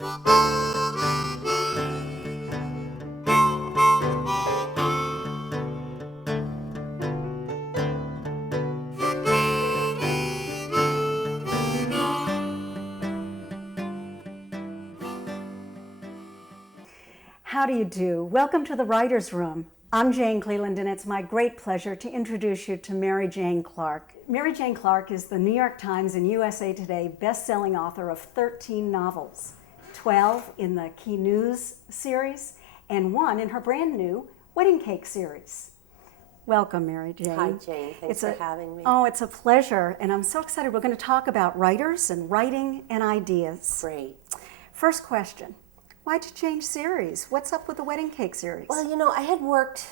How do you do? Welcome to the Writer's Room. I'm Jane Cleland, and it's my great pleasure to introduce you to Mary Jane Clark. Mary Jane Clark is the New York Times and USA Today best-selling author of 13 novels, 12 in the Key News series, and 1 in her brand new Wedding Cake series. Welcome, Mary Jane. Hi, Jane. Thanks for having me. Oh, it's a pleasure, and I'm so excited. We're going to talk about writers and writing and ideas. Great. First question. Why'd you change series? What's up with the Wedding Cake series? Well, you know, I had worked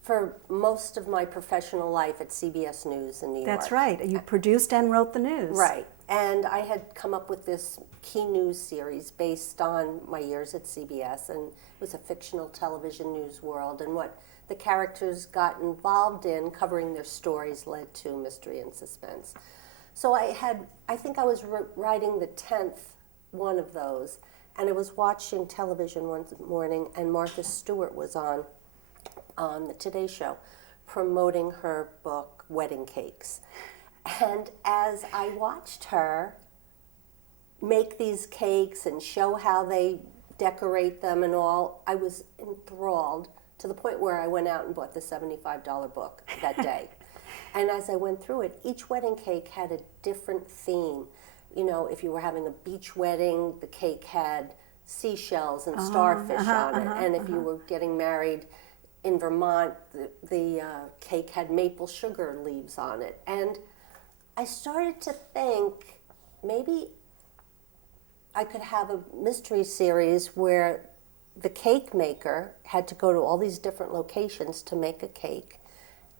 for most of my professional life at CBS News in New York. That's right. You produced and wrote the news. Right. And I had come up with this Key News series based on my years at CBS, and it was a fictional television news world, and what the characters got involved in covering their stories led to mystery and suspense. So I think I was writing the 10th one of those, and I was watching television one morning, and Martha Stewart was on the Today Show promoting her book, Wedding Cakes. And as I watched her make these cakes and show how they decorate them and all, I was enthralled to the point where I went out and bought the $75 book that day. And as I went through it, each wedding cake had a different theme. You know, if you were having a beach wedding, the cake had seashells and starfish on it. And if you were getting married in Vermont, the cake had maple sugar leaves on it. And I started to think maybe I could have a mystery series where the cake maker had to go to all these different locations to make a cake,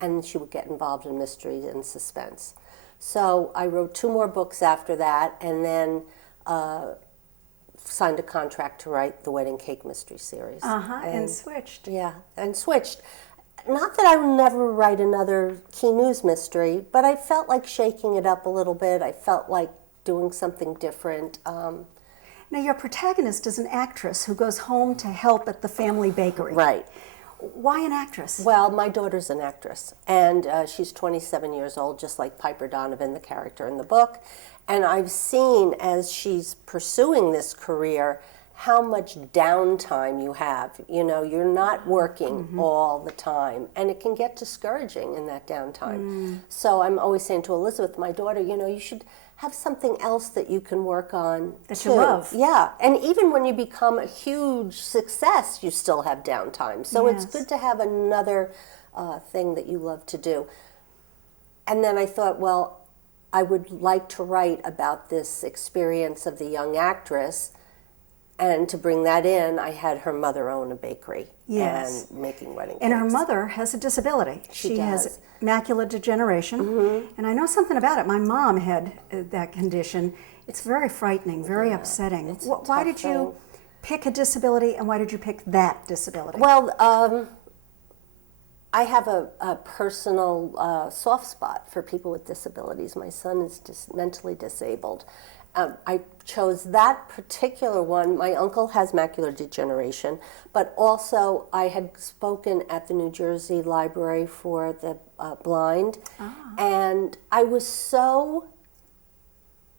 and she would get involved in mystery and suspense. So I wrote 2 more books after that, and then signed a contract to write the Wedding Cake Mystery Series. And switched. Yeah, and switched. Not that I would never write another Key News mystery, but I felt like shaking it up a little bit. I felt like doing something different. Now, your protagonist is an actress who goes home to help at the family bakery. Right. Why an actress? Well, my daughter's an actress, and she's 27 years old, just like Piper Donovan, the character in the book. And I've seen, as she's pursuing this career, how much downtime you have. You know, you're not working all the time, and it can get discouraging in that downtime. So I'm always saying to Elizabeth, my daughter, you know, you should have something else that you can work on that you love. Yeah, and even when you become a huge success, you still have downtime. So it's good to have another thing that you love to do. And then I thought, well, I would like to write about this experience of the young actress, and to bring that in, I had her mother own a bakery and making wedding cakes. And her mother has a disability. She has macular degeneration, and I know something about it. My mom had that condition. It's very frightening, very upsetting. Why did you pick a disability, and why did you pick that disability? Well, I have a personal soft spot for people with disabilities. My son is mentally disabled. I chose that particular one. My uncle has macular degeneration, but also I had spoken at the New Jersey Library for the Blind, and I was so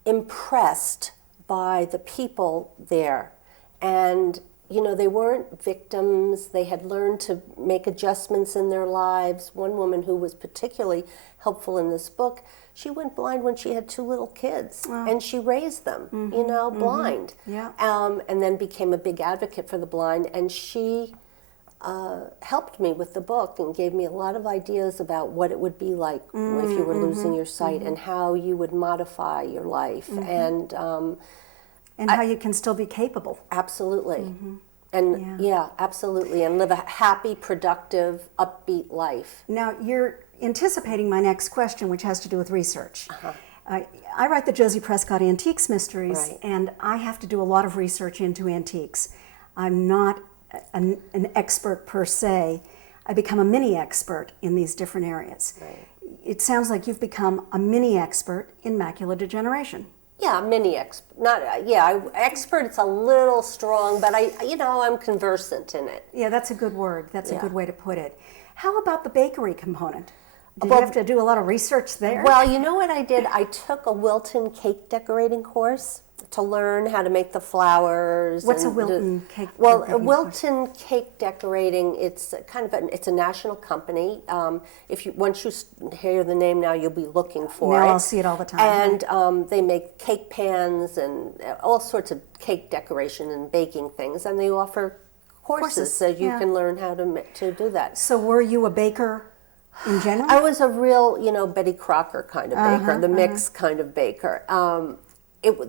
impressed by the people there. And you know, they weren't victims. They had learned to make adjustments in their lives. One woman who was particularly helpful in this book, she went blind when she had 2 little kids, and she raised them, you know, blind. And then became a big advocate for the blind. And she helped me with the book and gave me a lot of ideas about what it would be like if you were losing your sight, and how you would modify your life. And how you can still be capable. Absolutely. And absolutely. And live a happy, productive, upbeat life. Now, you're anticipating my next question, which has to do with research. I write the Josie Prescott Antiques Mysteries, and I have to do a lot of research into antiques. I'm not an expert per se. I become a mini expert in these different areas. It sounds like you've become a mini expert in macular degeneration. Yeah, mini expert. Not expert. It's a little strong, but I'm conversant in it. Yeah, that's a good word. That's a Yeah. good way to put it. How about the bakery component? Did Well, you have to do a lot of research there? Well, you know what I did? I took a Wilton cake decorating course to learn how to make the flowers. What's a and Wilton cake Well, decorating Wilton cake decorating. It's it's a national company. If you once you hear the name now, you'll be looking for Now it. I'll see it all the time. And they make cake pans and all sorts of cake decoration and baking things, and they offer courses so you yeah. can learn how to do that. So were you a baker in general? I was a real, Betty Crocker kind of baker, the mix kind of baker.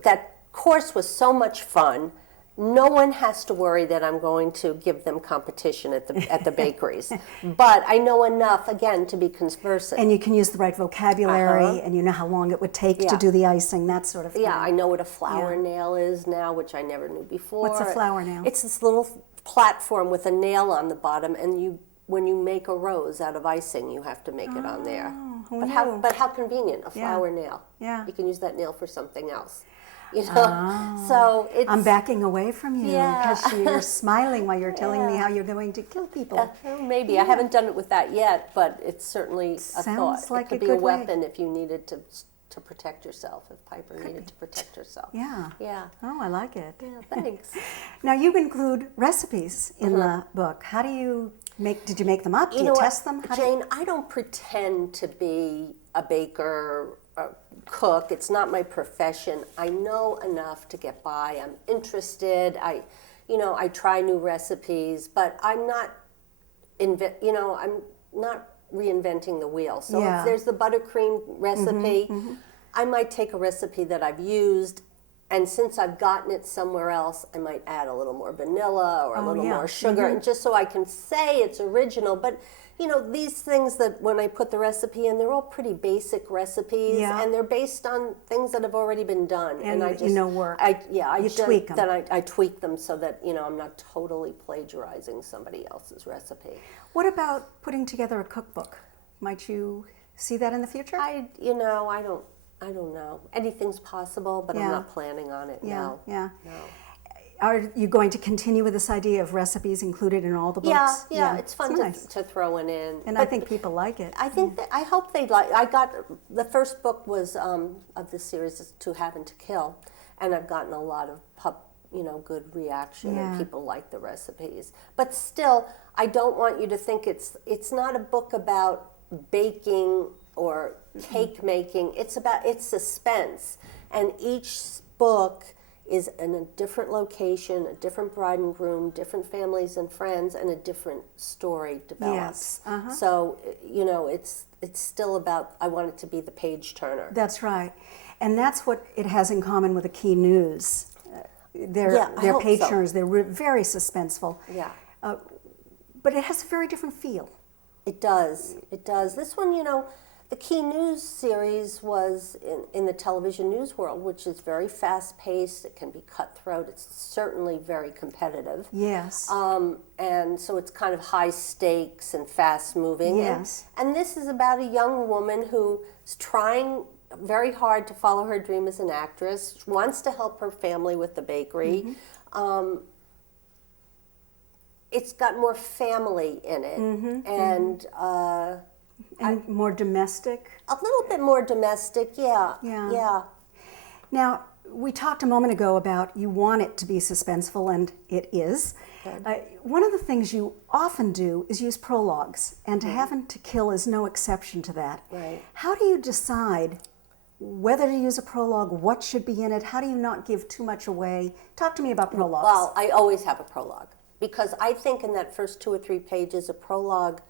That course was so much fun. No one has to worry that I'm going to give them competition at the bakeries. But I know enough, again, to be conversant. And you can use the right vocabulary, and you know how long it would take to Yeah. do the icing, that sort of thing. Yeah, I know what a flour nail is now, which I never knew before. What's a flour nail? It's this little platform with a nail on the bottom, and when you make a rose out of icing, you have to make it on there. who But how convenient, a flour nail. Yeah. You can use that nail for something else. So it's... I'm backing away from you Yeah. because you're smiling while you're telling me how you're going to kill people. Maybe. I haven't done it with that yet, but it's certainly a Sounds thought. like it could a be good a way. weapon if you needed to protect yourself, if Piper needed to protect herself. Yeah. Yeah. Oh, I like it. Yeah, thanks. Now you include recipes in the book. How do you did you make them up? Do you know test what, them? Jane, I don't pretend to be a baker, a cook. It's not my profession. I know enough to get by. I'm interested. I try new recipes, but I'm not I'm not reinventing the wheel. So Yeah. if there's the buttercream recipe, I might take a recipe that I've used, and since I've gotten it somewhere else, I might add a little more vanilla or a little yeah. more sugar, and just so I can say it's original. But these things that when I put the recipe in, they're all pretty basic recipes, Yeah. and they're based on things that have already been done. And I just work. I tweak them. Then I tweak them so that I'm not totally plagiarizing somebody else's recipe. What about putting together a cookbook? Might you see that in the future? I don't know. Anything's possible, but I'm not planning on it. No. Yeah. No. Are you going to continue with this idea of recipes included in all the books? Yeah, it's fun nice. to throw it in. And But I think people like it. I think I hope they like. I got the first book was of this series is To Have and to Kill, and I've gotten a lot of good reaction, Yeah. and people like the recipes. But still, I don't want you to think it's not a book about baking or cake making. It's suspense, and each book is in a different location, a different bride and groom, different families and friends, and a different story develops. Yes. So it's still about. I want it to be the page turner. That's right. And that's what it has in common with the key news. They're I hope page so. turners. They're very suspenseful. Yeah. But it has a very different feel. It does. It does. This one, the Key News series was in the television news world, which is very fast-paced. It can be cutthroat. It's certainly very competitive. Yes. And so it's kind of high stakes and fast-moving. Yes. And this is about a young woman who's trying very hard to follow her dream as an actress, wants to help her family with the bakery. It's got more family in it, and more domestic. a little bit more domestic, yeah. Now, we talked a moment ago about you want it to be suspenseful, and it is. One of the things you often do is use prologues, and To Have and to Kill is no exception to that. Right. How do you decide whether to use a prologue, what should be in it? How do you not give too much away? Talk to me about prologues. Well, I always have a prologue, because I think in that first 2 or 3 pages, a prologue,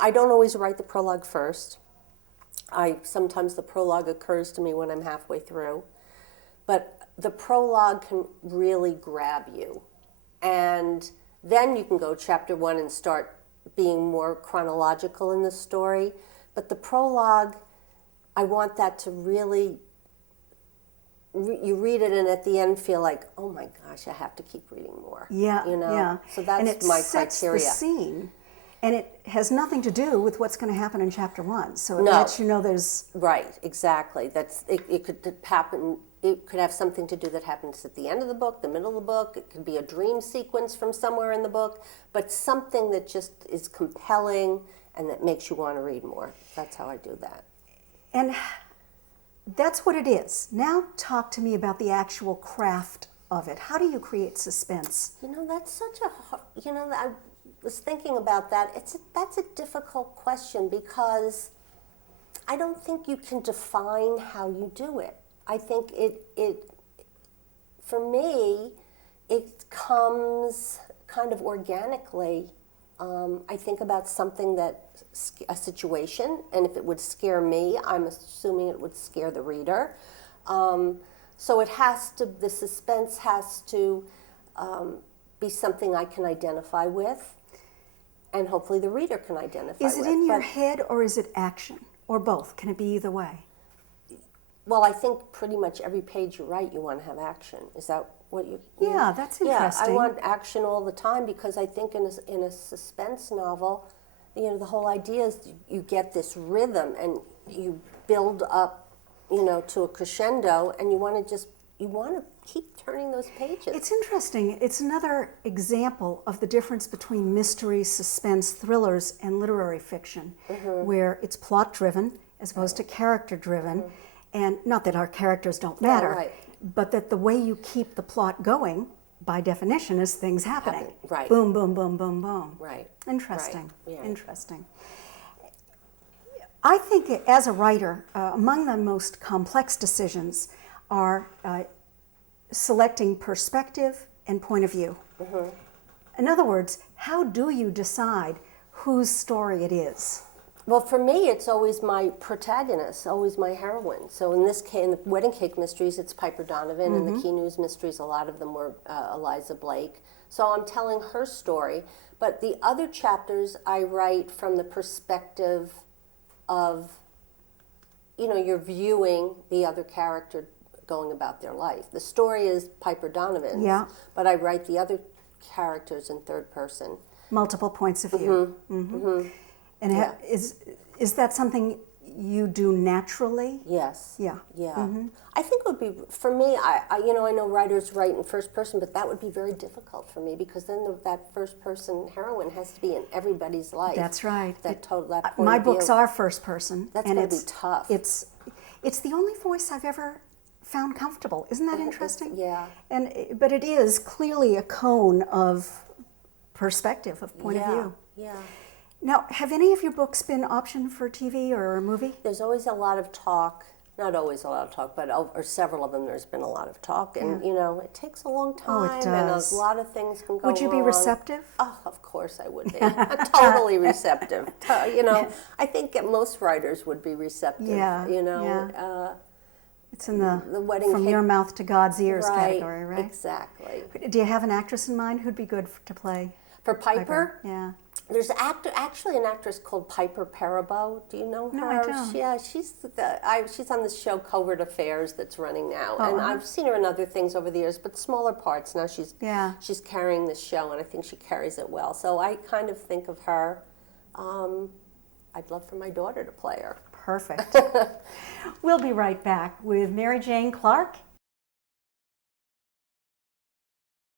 I don't always write the prologue first. Sometimes the prologue occurs to me when I'm halfway through. But the prologue can really grab you. And then you can go chapter 1 and start being more chronological in the story. But the prologue, I want that to really, you read it and at the end feel like, oh my gosh, I have to keep reading more. Yeah, yeah. So that's and it my sets criteria. the scene. And it has nothing to do with what's going to happen in chapter 1. So it No. lets you know there's... Right, exactly. It could happen. It could have something to do that happens at the end of the book, the middle of the book. It could be a dream sequence from somewhere in the book, but something that just is compelling and that makes you want to read more. That's how I do that. And that's what it is. Now talk to me about the actual craft of it. How do you create suspense? That's such a, I was thinking about that. That's a difficult question because I don't think you can define how you do it. I think for me, it comes kind of organically. I think about something a situation, and if it would scare me, I'm assuming it would scare the reader. So the suspense has to be something I can identify with, and hopefully the reader can identify with. Is it in your head or is it action? Or both? Can it be either way? Well, I think pretty much every page you write, you want to have action. Is that what you mean? Yeah, that's interesting. Yeah, I want action all the time because I think in a suspense novel, the whole idea is you get this rhythm and you build up, to a crescendo, and you want to keep turning those pages. It's interesting. It's another example of the difference between mystery, suspense, thrillers, and literary fiction, where it's plot-driven as opposed to character-driven. And not that our characters don't matter, but that the way you keep the plot going, by definition, is things happening. Right. Boom, boom, boom, boom, boom. Right. Interesting. Right. Yeah. Interesting. I think as a writer, among the most complex decisions are selecting perspective and point of view. In other words, how do you decide whose story it is? Well, for me, it's always my protagonist, always my heroine. So in this case, in the Wedding Cake Mysteries, it's Piper Donovan. In the Key News Mysteries, a lot of them were Eliza Blake. So I'm telling her story. But the other chapters I write from the perspective of, you're viewing the other character going about their life. The story is Piper Donovan's, but I write the other characters in third person. Multiple points of view. And is that something you do naturally? Yes. Yeah. Yeah. I think it would be, for me, I know writers write in first person, but that would be very difficult for me because then that first person heroine has to be in everybody's life. That's right. That point my of view. books are first person. That's and going to be tough. It's the only voice I've ever found comfortable. Isn't that interesting? Yeah. But it is clearly a cone of perspective, of point of view. Yeah. Now, have any of your books been optioned for TV or a movie? There's always a lot of talk. Not always a lot of talk, but over several of them there's been a lot of talk. And, it takes a long time. Oh, it does. And a lot of things can go Would you be wrong. Receptive? Oh, of course I would be. Totally receptive. I think most writers would be receptive. Yeah. It's in the Wedding from Cake. your mouth to God's ears category, right? Exactly. Do you have an actress in mind who'd be good to play For Piper? Yeah. There's actually an actress called Piper Perabo. Do you know her? No, I don't. Yeah, she's on this show Covert Affairs that's running now, and I've seen her in other things over the years, but smaller parts. Now she's carrying this show, and I think she carries it well. So I kind of think of her. I'd love for my daughter to play her. Perfect. We'll be right back with Mary Jane Clark